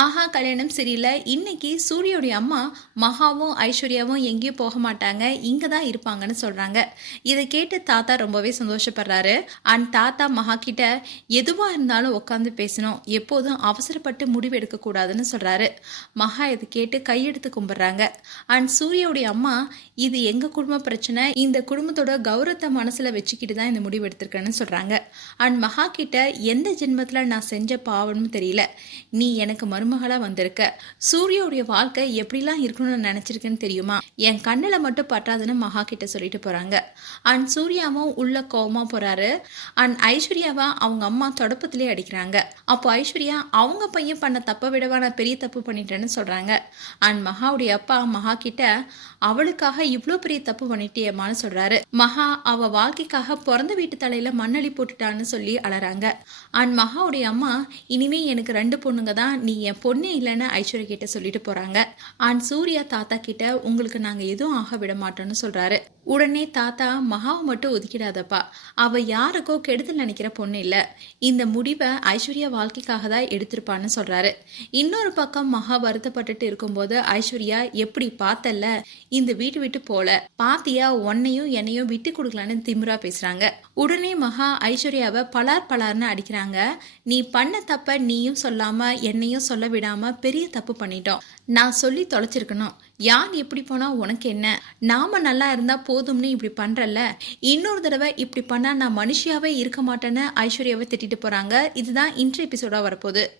ஆஹா கல்யாணம் சரியில்லை. இன்னைக்கு சூர்யாவுடைய அம்மா மகாவும் ஐஸ்வர்யாவும் எங்கேயும் போக மாட்டாங்க. இங்கே தான் இருப்பாங்கன்னு சொல்கிறாங்க இதை கேட்டு தாத்தா ரொம்பவே சந்தோஷப்படுறாரு. அண்ட் தாத்தா மகா கிட்ட எதுவாக இருந்தாலும் உட்காந்து பேசணும். எப்போதும் அவசரப்பட்டு முடிவு எடுக்கக்கூடாதுன்னு சொல்கிறாரு மகா இதை கேட்டு கையெடுத்து கும்பிட்றாங்க. அண்ட் சூரியோடைய அம்மா இது எங்கள் குடும்ப பிரச்சனை? இந்த குடும்பத்தோட கௌரவத்தை மனசில் வச்சுக்கிட்டு தான் இந்த முடிவு எடுத்திருக்கேன்னு சொல்கிறாங்க அண்ட் மகா கிட்ட எந்த ஜென்மத்தில் நான் செஞ்ச பாவம்னு தெரியல. நீ எனக்கு மருமகளா வந்திருக்க. சூர்யாவுடைய வாழ்க்கை எப்படிலாம் இருக்கணும்னு நினச்சிருக்கேன்னு தெரியுமா? என் கண்ணில் மட்டும் பட்டாதுன்னு மகா கிட்ட சொல்லிட்டு போறாங்க. அண்ட் சூர்யாவும் உள்ள கோவமா போறாரு. அண்ட் ஐஸ்வர்யாவா அவங்க அம்மா தொடப்பத்திலே அடிக்கிறாங்க. அப்போ ஐஸ்வர்யா அவங்க பையன் பண்ண தப்பை விடவான பெரிய தப்பு பண்ணிட்டேன்னு சொல்றாங்க. அண்ட் மகாவுடைய அப்பா மகா கிட்ட அவளுக்காக இவ்வளோ பெரிய தப்பு பண்ணிட்டேம்மான்னு சொல்றாரு. மகா அவ வாழ்க்கைக்காக பிறந்த வீட்டு தலையில மண்ணளி போட்டுட்டான்னு சொல்லி அலறாங்க. அண்ட் மகாவுடைய அம்மா இனிமே எனக்கு ரெண்டு பொண்ணுங்க தான் நீ என் பொண்ணே இல்லைன்னு ஐஸ்வர்யா கிட்ட சொல்லிட்டு போறாங்க. அண்ட் சூர்யா தாத்தா கிட்ட உங்களுக்கு நாங்க எதுவும் ஆக விட மாட்டோம்னு சொல்றாரு. உடனே தாத்தா மகாவை மட்டும் ஒதுக்கிடாதப்பா. அவ யாருக்கோ கெடுதல் நினைக்கிற பொண்ணு இல்ல. இந்த முடிவை ஐஸ்வர்யா வாழ்க்கைக்காக தான் எடுத்திருப்பான்னு சொல்றாரு. இன்னொரு பக்கம் மகா வருத்தப்பட்டுட்டு இருக்கும்போது ஐஸ்வர்யா எப்படி பார்த்தல்ல? இந்த வீட்டு விட்டு போல. பாத்தியா உன்னையும் என்னையும் விட்டு கொடுக்கலான்னு திமிரா பேசுறாங்க. உடனே மகா ஐஸ்வர்யாவை பலார் பலார்னு அடிக்கிறாங்க. நீ பண்ண தப்ப நீயும் சொல்லாம என்னையும் சொல்ல விடாம பெரிய தப்பு பண்ணிட்டோம். நான் சொல்லி தொலைச்சிருக்கணும். யார் எப்படி போனா உனக்கு என்ன? நாம நல்லா இருந்தா போதும்னு இப்படி பண்றல்ல? இன்னொரு தடவை இப்படி பண்ணா நான் மனுஷியாவே இருக்க மாட்டேன்னு ஐஸ்வர்யாவை திட்டிட்டு போறாங்க. இதுதான் இன்ட்ரு எபிசோடா வரப்போகுது.